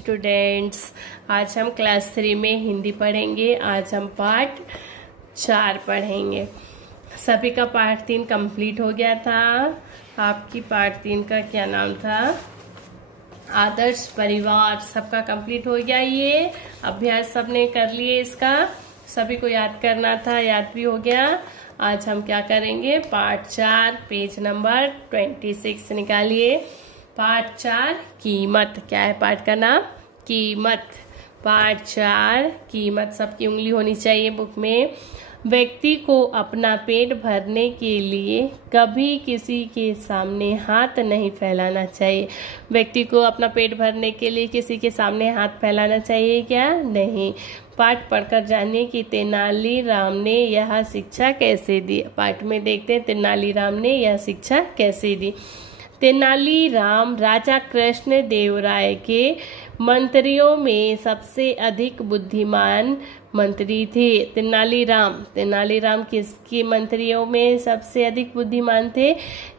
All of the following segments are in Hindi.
स्टूडेंट्स, आज हम क्लास 3 में हिंदी पढ़ेंगे। आज हम पार्ट 4 पढ़ेंगे। सभी का पार्ट 3 कंप्लीट हो गया था। आपकी पार्ट 3 का क्या नाम था? आदर्श परिवार। सबका कंप्लीट हो गया। ये अभ्यास सबने कर लिए। इसका सभी को याद करना था, याद भी हो गया। आज हम क्या करेंगे? पार्ट 4 पेज नंबर 26 निकालिए। पार्ट 4 कीमत। क्या है पार्ट का नाम? कीमत। पार्ट 4 कीमत। सबकी उंगली होनी चाहिए बुक में। व्यक्ति को अपना पेट भरने के लिए कभी किसी के सामने हाथ नहीं फैलाना चाहिए। व्यक्ति को अपना पेट भरने के लिए किसी के सामने हाथ फैलाना चाहिए क्या? नहीं। पाठ पढ़कर जानिए कि तेनालीराम ने यह शिक्षा कैसे दी। पाठ में देखते हैं तेनालीराम ने यह शिक्षा कैसे दी। तेनालीराम राजा कृष्ण देव राय के मंत्रियों में सबसे अधिक बुद्धिमान मंत्री थे। तेनालीराम किसके मंत्रियों में सबसे अधिक बुद्धिमान थे?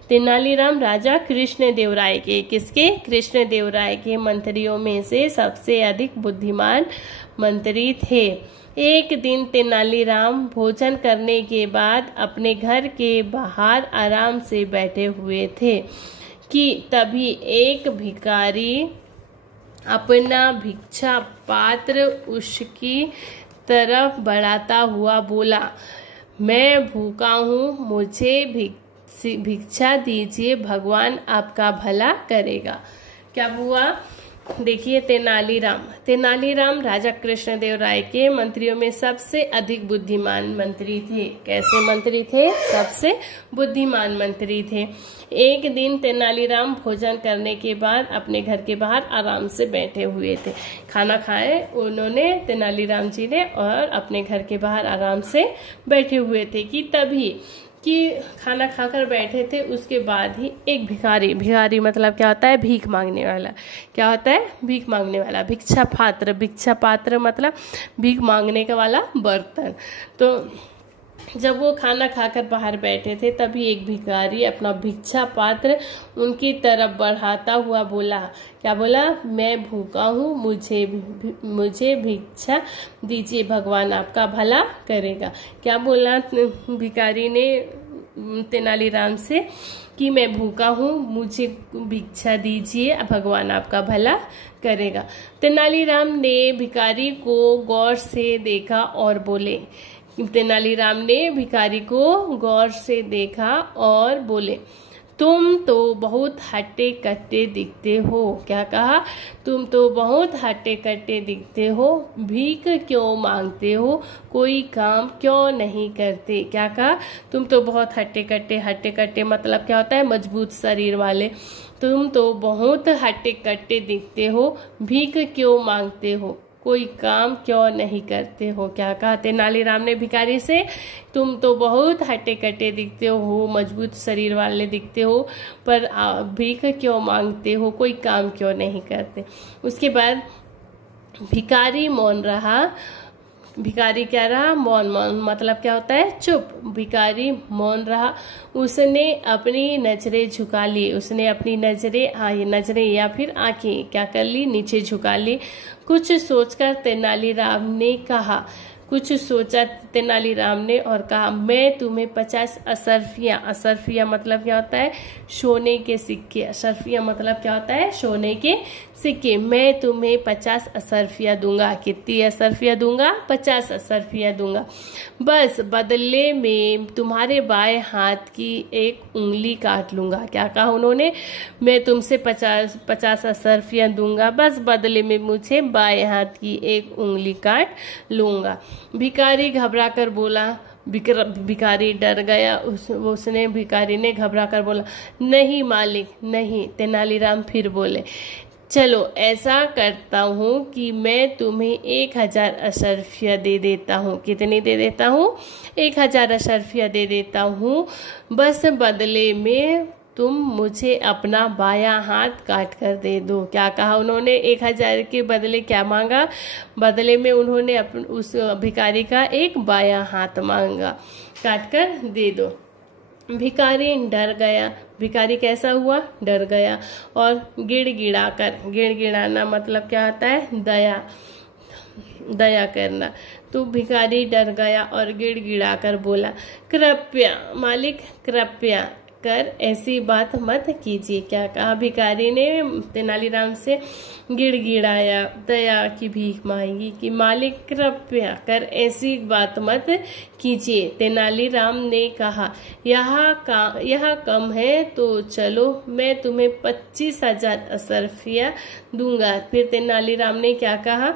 तेनालीराम राजा कृष्ण देव राय के। किसके? कृष्ण देव राय के मंत्रियों में से सबसे अधिक बुद्धिमान मंत्री थे। एक दिन तेनालीराम भोजन करने के बाद अपने घर के बाहर आराम से बैठे हुए थे कि तभी एक भिखारी अपना भिक्षा पात्र उसकी तरफ बढ़ाता हुआ बोला, मैं भूखा हूँ, मुझे भिक्षा दीजिए, भगवान आपका भला करेगा। क्या हुआ? देखिए, तेनालीराम राजा कृष्णदेव राय के मंत्रियों में सबसे अधिक बुद्धिमान मंत्री थे। कैसे मंत्री थे? सबसे बुद्धिमान मंत्री थे। एक दिन तेनालीराम भोजन करने के बाद अपने घर के बाहर आराम से बैठे हुए थे। खाना खाए उन्होंने, तेनालीराम जी ने, और अपने घर के बाहर आराम से बैठे हुए थे कि तभी कि खाना खाकर बैठे थे, उसके बाद ही एक भिखारी मतलब क्या होता है? भीख मांगने वाला। क्या होता है? भीख मांगने वाला। भिक्षा पात्र मतलब भीख मांगने का वाला बर्तन। तो जब वो खाना खाकर बाहर बैठे थे तभी एक भिखारी अपना भिक्षा पात्र उनकी तरफ बढ़ाता हुआ बोला। क्या बोला? मैं भूखा हूँ, मुझे भिक्षा दीजिए, भगवान आपका भला करेगा। क्या बोला भिखारी ने तेनालीराम से? कि मैं भूखा हूँ, मुझे भिक्षा दीजिए, भगवान आपका भला करेगा। तेनालीराम ने भिखारी को गौर से देखा और बोले। तेनालीराम ने भिखारी को गौर से देखा और बोले, तुम तो बहुत हट्टे कट्टे दिखते हो। क्या कहा? तुम तो बहुत हट्टे कट्टे दिखते हो, भीख क्यों मांगते हो, कोई काम क्यों नहीं करते। क्या कहा? तुम तो बहुत हट्टे कट्टे मतलब क्या होता है? मजबूत शरीर वाले। तुम तो बहुत हट्टे कट्टे दिखते हो, भीख क्यों मांगते हो, कोई काम क्यों नहीं करते हो। क्या कहा तेनालीराम ने भिखारी से? तुम तो बहुत हट्टे कट्टे दिखते हो, मजबूत शरीर वाले दिखते हो, पर भीख क्यों मांगते हो, कोई काम क्यों नहीं करते। उसके बाद भिखारी मौन रहा। भिखारी क्या रहा? मौन मतलब क्या होता है? चुप। भिखारी मौन रहा। उसने अपनी नजरें झुका ली। उसने अपनी नजरें या फिर आंखें क्या कर ली? नीचे झुका ली। कुछ सोचकर तेनालीराम ने कहा, कुछ सोचा तेनालीराम ने और कहा, मैं तुम्हें 50 असरफिया मतलब क्या होता है? सोने के सिक्के। असरफिया मतलब क्या होता है? सोने के सिक्के। मैं तुम्हें 50 असरफिया दूंगा। कितनी असरफिया दूंगा? 50 असरफिया दूंगा। बस बदले में तुम्हारे बाएं हाथ की एक उंगली काट लूंगा। क्या कहा उन्होंने? मैं तुमसे 50 असरफिया दूंगा, बस बदले में मुझे बाएं हाथ की एक उंगली काट लूंगा। भिखारी घबरा कर बोला। भिखारी डर गया। भिखारी ने घबरा कर बोला, नहीं मालिक, नहीं। तेनालीराम फिर बोले, चलो ऐसा करता हूँ कि मैं तुम्हें 1000 असरफिया दे देता हूँ। कितनी दे देता हूँ? 1000 असरफिया दे देता हूँ, बस बदले में तुम मुझे अपना बायां हाथ काट कर दे दो। क्या कहा उन्होंने? 1000 के बदले क्या मांगा? बदले में उन्होंने उस भिखारी का एक बायां हाथ मांगा, काट कर दे दो। भिखारी डर गया। भिखारी कैसा हुआ? डर गया। और गिड़गिड़ाकर, गिड़गिड़ाना मतलब क्या होता है? दया, दया करना। तो भिखारी डर गया और गिड़गिड़ाकर बोला, कृपया मालिक, कृपया कर ऐसी बात मत कीजिए। क्या कहा भिखारी ने? तेनालीराम से गिड़गिड़ाया, दया की भीख मांगी कि मालिक कृपया कर ऐसी बात मत कीजिए। तेनालीराम ने कहा, यह कम है तो चलो मैं तुम्हें 25,000 अशर्फिया दूंगा। फिर तेनालीराम ने क्या कहा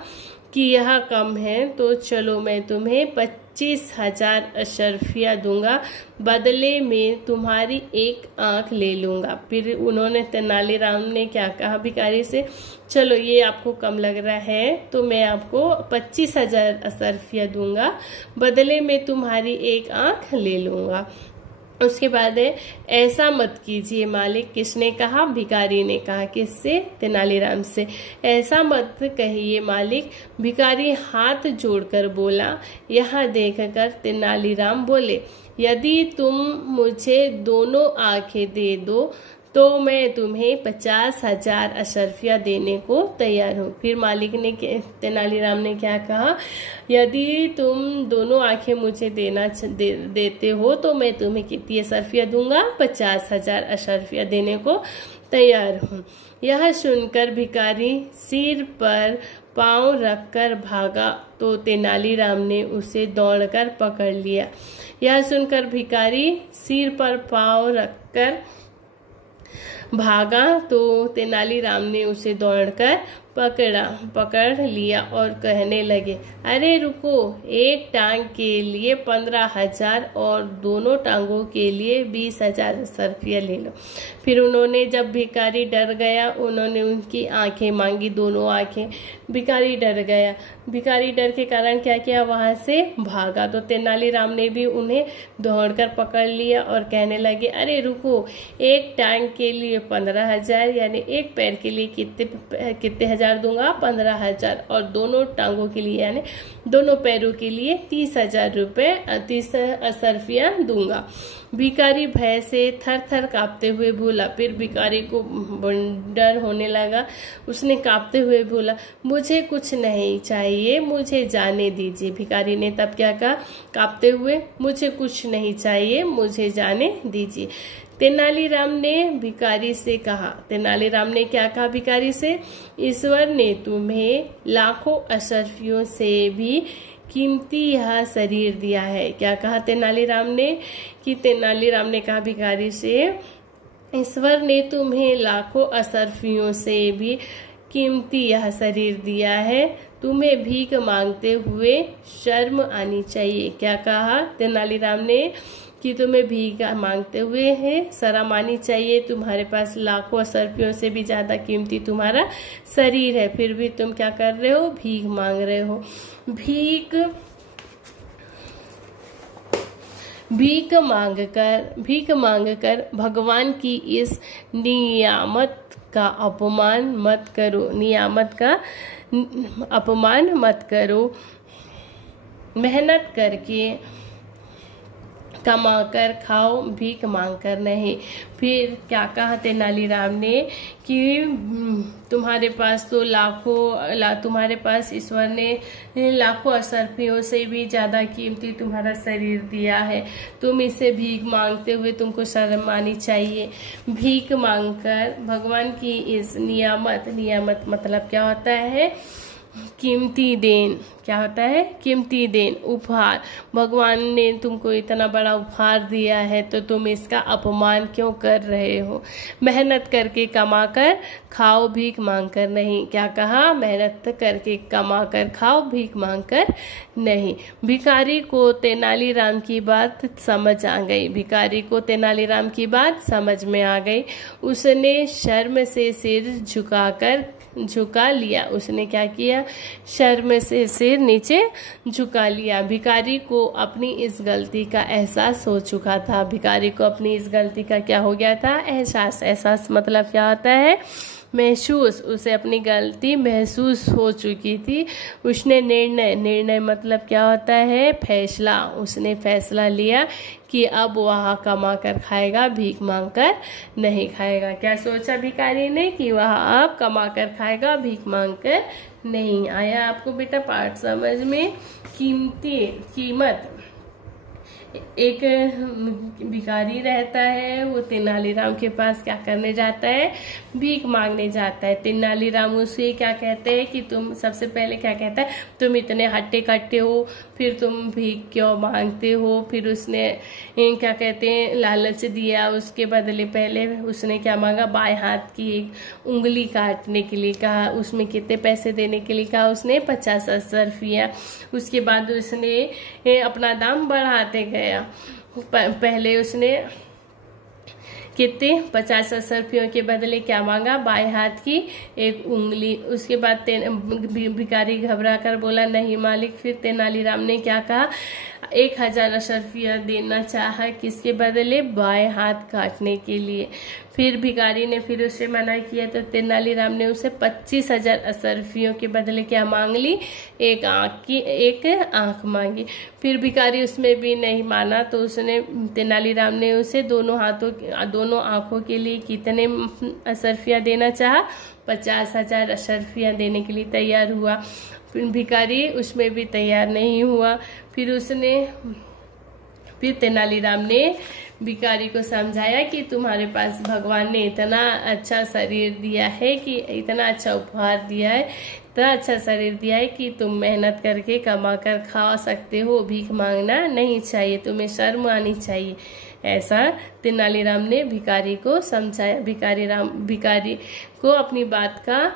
कि यह कम है तो चलो मैं तुम्हें 25,000 अशर्फिया दूंगा, बदले में तुम्हारी एक आंख ले लूंगा। फिर उन्होंने, तेनालीराम ने क्या कहा भिखारी से, चलो ये आपको कम लग रहा है तो मैं आपको 25,000 अशर्फिया दूंगा, बदले में तुम्हारी एक आंख ले लूंगा। उसके बाद है, ऐसा मत कीजिए मालिक। किसने कहा? भिखारी ने कहा। किससे? तेनालीराम से। ऐसा मत कहिए मालिक। भिखारी हाथ जोड़कर बोला। यहाँ देखकर तेनालीराम बोले, यदि तुम मुझे दोनों आंखें दे दो तो मैं तुम्हें 50,000 अशर्फिया देने को तैयार हूँ। फिर मालिक ने, तेनालीराम ने क्या कहा? यदि तुम दोनों आंखें मुझे देते हो तो मैं तुम्हें कितनी अशर्फिया दूंगा? 50,000 अशर्फिया देने को तैयार हूँ। यह सुनकर भिखारी सिर पर पांव रखकर भागा तो तेनालीराम ने उसे दौड़कर पकड़ लिया। यह सुनकर भिखारी सिर पर पांव रखकर भागा तो तेनालीराम ने उसे दौड़कर पकड़ लिया और कहने लगे, अरे रुको, एक टांग के लिए 15,000 और दोनों टांगों के लिए 20,000 अशर्फिया ले लो। फिर उन्होंने, जब भिखारी डर गया, उन्होंने उनकी आंखें मांगी, दोनों आंखें। भिखारी डर गया। भिखारी डर के कारण क्या किया? वहां से भागा। तो तेनालीराम ने भी उन्हें दौड़कर पकड़ लिया और कहने लगे, अरे रुको, एक टांग के लिए 15,000 यानी एक पैर के लिए कितने हजार दूंगा? 15,000 और दोनों टांगों के लिए यानी दोनों पैरों के लिए 30,000 रुपए, 30 अशर्फिया दूंगा। भिखारी भय से थर थर कांपते हुए बोला। फिर भिखारी को डर होने लगा। उसने कांपते हुए बोला, मुझे कुछ नहीं चाहिए, मुझे जाने दीजिए। भिखारी ने तब क्या कहा? कांपते हुए, मुझे कुछ नहीं चाहिए, मुझे जाने दीजिए। तेनालीराम ने भिखारी से कहा। तेनालीराम ने क्या कहा भिखारी से? ईश्वर ने तुम्हें लाखों अशर्फियों से भी कीमती यह शरीर दिया है। क्या कहा तेनालीराम ने? कि तेनालीराम ने कहा भिखारी से, ईश्वर ने तुम्हें लाखों अशर्फियों से भी कीमती यह शरीर दिया है, तुम्हें भीख मांगते हुए शर्म आनी चाहिए। क्या कहा तेनालीराम ने? कि तुम्हें भीख मांगते हुए है शर्म आनी चाहिए। तुम्हारे पास लाखों अशर्फियों से भी ज्यादा कीमती तुम्हारा शरीर है, फिर भी तुम क्या कर रहे हो? भीख मांग रहे हो। भीख मांगकर भगवान की इस नियामत का अपमान मत करो। नियामत का अपमान मत करो। मेहनत करके कमा कर खाओ, भीख मांग कर नहीं। फिर क्या कहा तेनालीराम ने? कि तुम्हारे पास तो तुम्हारे पास ईश्वर ने लाखों अशर्फियों से भी ज्यादा कीमती तुम्हारा शरीर दिया है, तुम इसे भीख मांगते हुए तुमको शर्म आनी चाहिए। भीख मांगकर भगवान की इस नियामत मतलब क्या होता है? कीमती देन। क्या होता है? कीमती देन, उपहार। भगवान ने तुमको इतना बड़ा उपहार दिया है तो तुम इसका अपमान क्यों कर रहे हो? मेहनत करके कमा कर खाओ, भीख मांग कर नहीं। क्या कहा? मेहनत करके कमा कर खाओ, भीख मांग कर नहीं। भिखारी को तेनालीराम की बात समझ आ गई। भिखारी को तेनालीराम की बात समझ में आ गई। उसने शर्म से सिर झुका लिया। उसने क्या किया? शर्म से सिर नीचे झुका लिया। भिखारी को अपनी इस गलती का एहसास हो चुका था। भिखारी को अपनी इस गलती का क्या हो गया था? एहसास। एहसास मतलब क्या होता है? महसूस, उसे अपनी गलती महसूस हो चुकी थी। उसने निर्णय मतलब क्या होता है, फैसला, उसने फैसला लिया कि अब वह कमा कर खाएगा, भीख मांग कर नहीं खाएगा। क्या सोचा भिखारी ने कि वह अब कमा कर खाएगा, भीख मांग कर नहीं। आया आपको बेटा पाठ समझ में? कीमत, एक भिखारी रहता है, वो तेनालीराम के पास क्या करने जाता है, भीख मांगने जाता है। तेनालीराम उसे क्या कहते हैं कि तुम, सबसे पहले क्या कहता है, तुम इतने हट्टे कट्टे हो, फिर तुम भीख क्यों मांगते हो। फिर उसने क्या कहते हैं लालच दिया, उसके बदले पहले उसने क्या मांगा, बाएं हाथ की एक उंगली काटने के लिए कहा। उसमें कितने पैसे देने के लिए कहा, उसने 50 अशर्फियाँ। उसके बाद उसने अपना दाम बढ़ाते गया। पहले उसने कितने 50 अशर्फियों के बदले क्या मांगा, बाएं हाथ की एक उंगली। उसके बाद भिखारी घबरा कर बोला नहीं मालिक। फिर तेनालीराम ने क्या कहा, 1000 अशर्फिया देना चाहा, किसके बदले, बाएं हाथ काटने के लिए। फिर भिखारी ने फिर उसे मना किया तो तेनालीराम ने उसे 25,000 अशर्फियों के बदले क्या मांग ली, एक आंख मांगी। फिर भिखारी उसमें भी नहीं माना तो उसने, तेनालीराम ने उसे दोनों आंखों के लिए कितने अशर्फिया देना चाहा, 50,000 अशर्फिया देने के लिए तैयार हुआ। फिर भिखारी उसमें भी तैयार नहीं हुआ। फिर तेनालीराम ने भिखारी को समझाया कि तुम्हारे पास भगवान ने इतना अच्छा शरीर दिया है, कि इतना अच्छा उपहार दिया है, इतना अच्छा शरीर दिया है कि तुम मेहनत करके कमा कर खा सकते हो, भीख मांगना नहीं चाहिए, तुम्हें शर्म आनी चाहिए। ऐसा तेनालीराम ने भिखारी को समझाया। भिखारी को अपनी बात का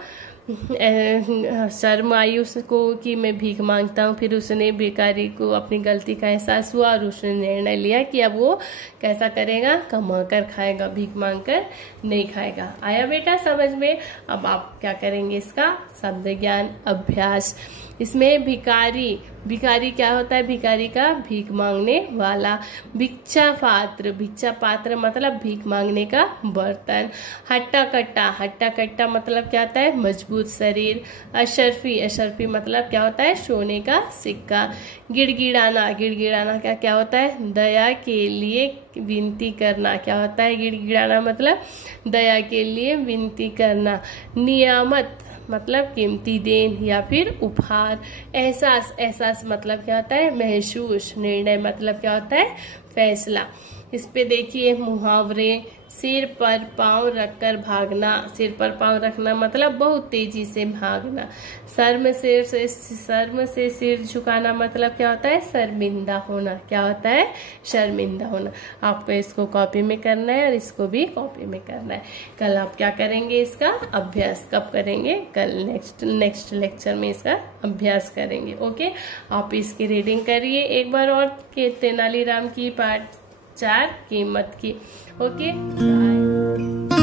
शर्म आई उसको कि मैं भीख मांगता हूँ। फिर उसने भिखारी को अपनी गलती का एहसास हुआ और उसने निर्णय लिया कि अब वो कैसा करेगा, कमा कर खाएगा, भीख मांग कर नहीं खाएगा। आया बेटा समझ में? अब आप क्या करेंगे, इसका शब्द ज्ञान अभ्यास। इसमें भिखारी क्या होता है, भिखारी का भीख मांगने वाला। भिक्षा पात्र मतलब भीख मांगने का बर्तन। हट्टा कट्टा मतलब क्या होता है, मजबूत शरीर। अशर्फी मतलब क्या होता है, सोने का सिक्का। गिड़गिड़ाना क्या होता है, दया के लिए विनती करना। क्या होता है गिड़गिड़ाना मतलब दया के लिए विनती करना। नियामत मतलब कीमती देन या फिर उपहार। एहसास मतलब क्या होता है, महसूस। निर्णय मतलब क्या होता है, फैसला। इस पे देखिए मुहावरे। सिर पर पांव रखकर भागना। सिर पर पांव रखना मतलब बहुत तेजी से भागना। शर्म से सिर झुकाना मतलब क्या होता है, शर्मिंदा होना। क्या होता है, शर्मिंदा होना। आपको इसको कॉपी में करना है और इसको भी कॉपी में करना है। कल आप क्या करेंगे, इसका अभ्यास कब करेंगे, कल नेक्स्ट लेक्चर में इसका अभ्यास करेंगे। ओके, आप इसकी रीडिंग करिए एक बार और के तेनालीराम की पार्ट 4 कीमत की। Okay, bye.